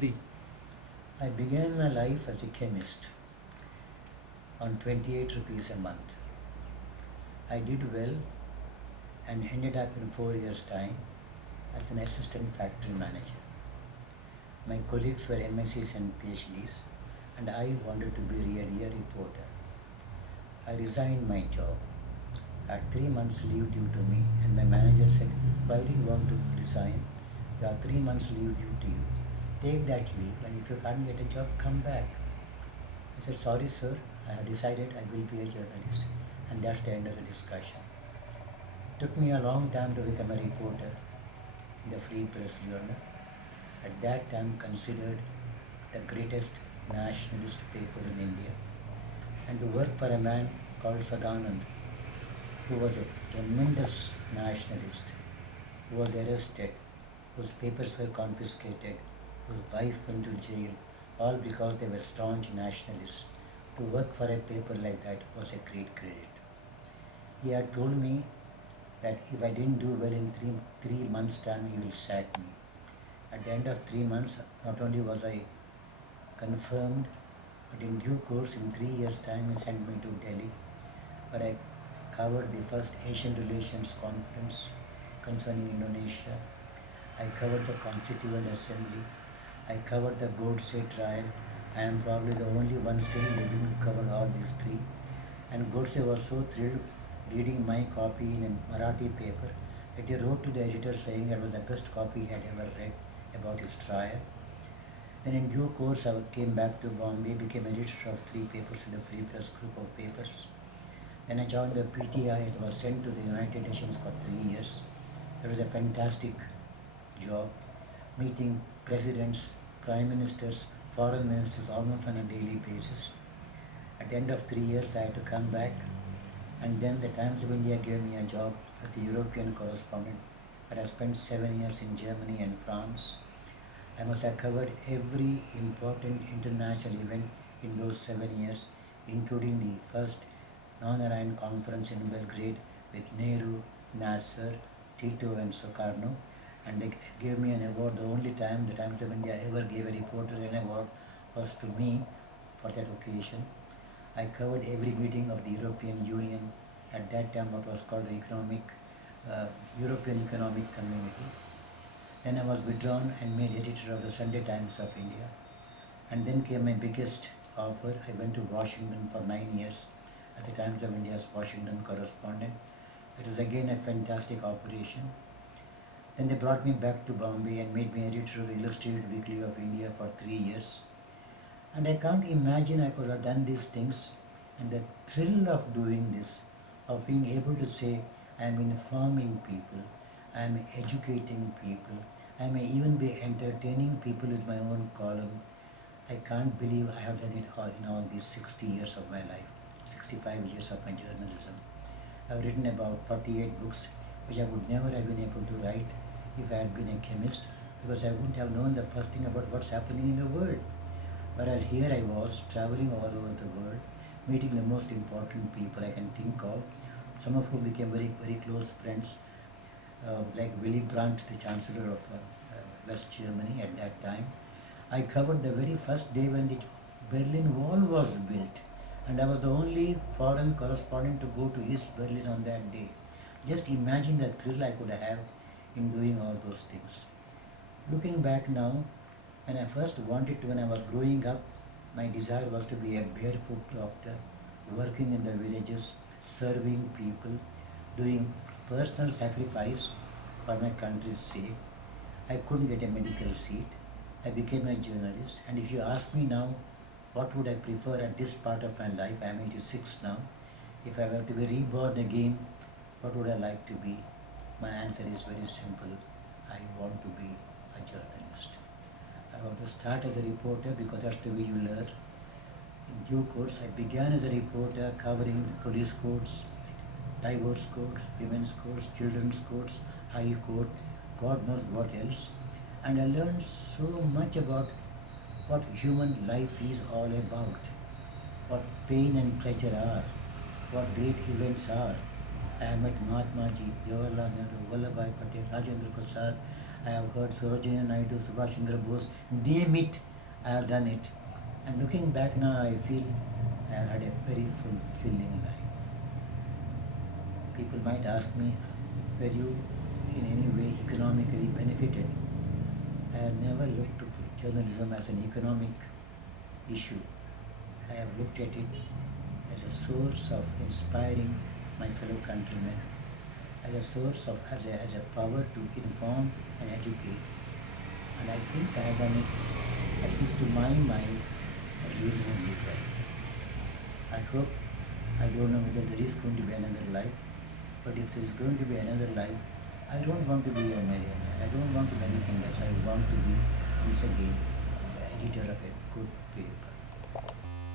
3. I began my life as a chemist on 28 rupees a month. I did well and ended up in 4 years' time as an assistant factory manager. My colleagues were MScs and PhDs, and I wanted to be really a reporter. I resigned my job. I had 3 months leave due to me, and my manager said, "Why do you want to resign? You have 3 months leave due to you. Take that leave, and if you can't get a job, come back." I said, "Sorry, sir, I have decided I will be a journalist." And that's the end of the discussion. It took me a long time to become a reporter in the Free Press Journal, at that time considered the greatest nationalist paper in India, and to work for a man called Sadanand, who was a tremendous nationalist, who was arrested, whose papers were confiscated, whose wife went to jail, all because they were staunch nationalists. To work for a paper like that was a great credit. He had told me that if I didn't do well in three months' time, he will sack me. At the end of 3 months, not only was I confirmed, but in due course, in 3 years' time, he sent me to Delhi, where I covered the first Asian Relations Conference concerning Indonesia. I covered the Constituent Assembly. I covered the Godse trial. I am probably the only one still living who covered all these three. And Godse was so thrilled reading my copy in a Marathi paper that he wrote to the editor saying it was the best copy he had ever read about his trial. Then in due course I came back to Bombay, became editor of 3 papers in the Free Press group of papers. Then I joined the PTI and was sent to the United Nations for 3 years. It was a fantastic job, meeting presidents, prime ministers, foreign ministers almost on a daily basis. At the end of 3 years I had to come back, and then the Times of India gave me a job as the European correspondent, but I spent 7 years in Germany and France. I must have covered every important international event in those 7 years, including the first non-aligned conference in Belgrade with Nehru, Nasser, Tito and Sukarno, and they gave me an award. The only time the Times of India ever gave a reporter an award was to me for that occasion. I covered every meeting of the European Union, at that time what was called the European Economic Community. Then I was withdrawn and made editor of the Sunday Times of India. And then came my biggest offer. I went to Washington for 9 years at the Times of India's Washington correspondent. It was again a fantastic operation. Then they brought me back to Bombay and made me editor of the Illustrated Weekly of India for 3 years. And I can't imagine I could have done these things, and the thrill of doing this, of being able to say, I am informing people, I am educating people, I may even be entertaining people with my own column. I can't believe I have done it all in all these 60 years of my life, 65 years of my journalism. I have written about 48 books, which I would never have been able to write if I had been a chemist, because I wouldn't have known the first thing about what's happening in the world. Whereas here I was, traveling all over the world, meeting the most important people I can think of, some of whom became very, very close friends, like Willy Brandt, the Chancellor of West Germany at that time. I covered the very first day when the Berlin Wall was built, and I was the only foreign correspondent to go to East Berlin on that day. Just imagine the thrill I could have in doing all those things. Looking back now, when I was growing up, my desire was to be a barefoot doctor, working in the villages, serving people, doing personal sacrifice for my country's sake. I couldn't get a medical seat. I became a journalist, and if you ask me now, what would I prefer at this part of my life? I am 86 now. If I were to be reborn again, what would I like to be? My answer is very simple. I want to be a journalist. I want to start as a reporter because that's the way you learn. In due course, I began as a reporter covering police courts, divorce courts, women's courts, children's courts, high court, God knows what else. And I learned so much about what human life is all about, what pain and pleasure are, what great events are. I met Mahatma Ji, Jawaharlal Nehru, Vallabhbhai Patel, Rajendra Prasad. I have heard Sarojini Naidu, Subhash Chandra Bose name it. I have done it. And looking back now, I feel I have had a very fulfilling life. People might ask me, were you in any way economically benefited? I have never looked at journalism as an economic issue. I have looked at it as a source of inspiring my fellow countrymen, as a source of, as a power to inform and educate. And I think I have done it, at least to my mind, reasonably well. I hope, I don't know whether there is going to be another life, but if there is going to be another life, I don't want to be a millionaire. I don't want to be anything else. I want to be, once again, the editor of a good paper.